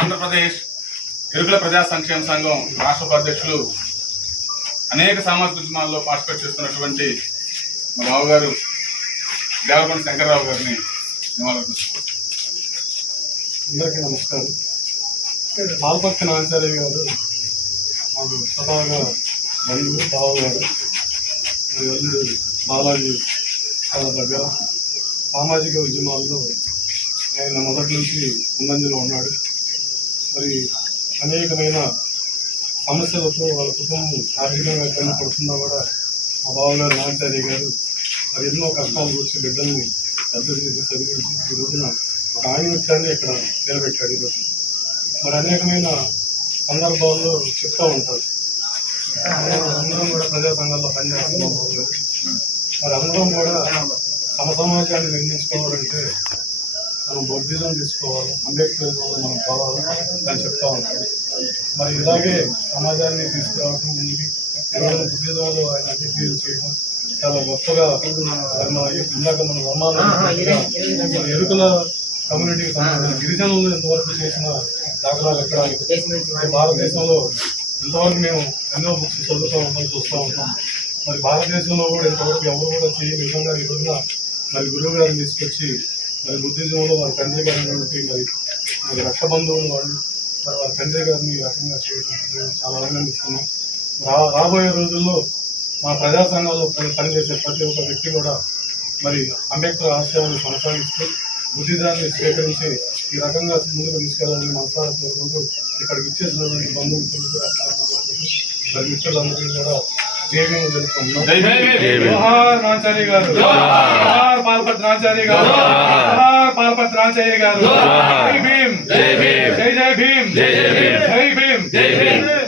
ఆంధ్రప్రదేశ్ ఎరుకుల ప్రజా సంక్షేమ సంఘం రాష్ట్ర ఉపాధ్యక్షులు అనేక సామాజిక ఉద్యమాల్లో పార్టిసిపేట్ చేస్తున్నటువంటి మా బావగారు దేవరకొండ శంకర్రావు గారిని నివాళులర్పిస్తున్నాను. అందరికీ నమస్కారం బాలపక్ష నాచార్య గారు మాకు సదాగా బంధువు బావ గారు బాలాజీ వాళ్ళ దగ్గర సామాజిక ఉద్యమాల్లో ఆయన మొదటి నుంచి ముందంజలో ఉన్నాడు మరి అనేకమైన సమస్యలతో వాళ్ళ కుటుంబం ఆర్థికంగా ఇబ్బంది పడుతున్నా కూడా మా బావగారు నాచార్య గారు మరి ఎన్నో కష్టాలు కూర్చి బిడ్డల్ని పెద్ద చేసి చదివించి ఈ రోజున ఒక ఆణిముత్యాన్ని ఇక్కడ నిలబెట్టాడు ఈరోజు. మరి అనేకమైన సందర్భాల్లో చెప్తూ ఉంటారు. అందరం కూడా ప్రజా సంఘాల్లో పనిచేస్తున్నాం మరి అందరం కూడా సమ సమాజాన్ని నిర్మించుకోవాలంటే మనం బౌద్ధిజం తీసుకోవాలి అంబేద్కర్ మనం పోవాలి అని చెప్తా ఉంటాడు మరి ఇలాగే సమాజాన్ని తీసుకురావడం ముందుకి కేవలం బుద్ధిజంలో ఆయన అభివృద్ధి చేయడం చాలా గొప్పగా ఇందాక మనం రమ్మాలన్నట్టుగా మన ఎరుకల కమ్యూనిటీకి సంబంధించిన గిరిజనులు ఎంతవరకు చేసిన దాఖలాలు ఎక్కడ? భారతదేశంలో ఇంతవరకు మేము ఎన్నో బుక్స్ చదువుతూ ఉంటాం చూస్తూ ఉంటాం మరి భారతదేశంలో కూడా ఇంతవరకు ఎవరు కూడా చేయని విధంగా ఈ రోజున మరి గురువు గారిని తీసుకొచ్చి మరి బుద్ధిజంలో వారి తండ్రి గారి నుండి మరి మరి రక్త బంధువులు వాళ్ళు మరి వారి తండ్రి గారిని ఈ రకంగా చేయడం మేము చాలా అభినందిస్తున్నాం రా రాబోయే రోజుల్లో మా ప్రజా సంఘాల్లో పనిచేసే ప్రతి ఒక్క వ్యక్తి కూడా మరి అంబేద్కర్ ఆశయాలను కొనసాగిస్తూ బుద్ధిజాన్ని స్వీకరించి ఈ రకంగా ముందుకు తీసుకెళ్ళాలని మనసారా కోరుకుంటూ ఇక్కడికి ఇచ్చేసినటువంటి బంధువులు మరి మిత్రులందరికీ కూడా జేబీఎం జరుపుకుంటున్నాం జై భీమ్. జోహార్ నాచారి గారు జోహార్ పాల్పత్ నాచారి గారు జోహార్ పాల్పత్ నాచారి గారు జై భీమ్ జై భీమ్. జై జై భీమ్ జై జై భీమ్. జై భీమ్ జై భీమ్.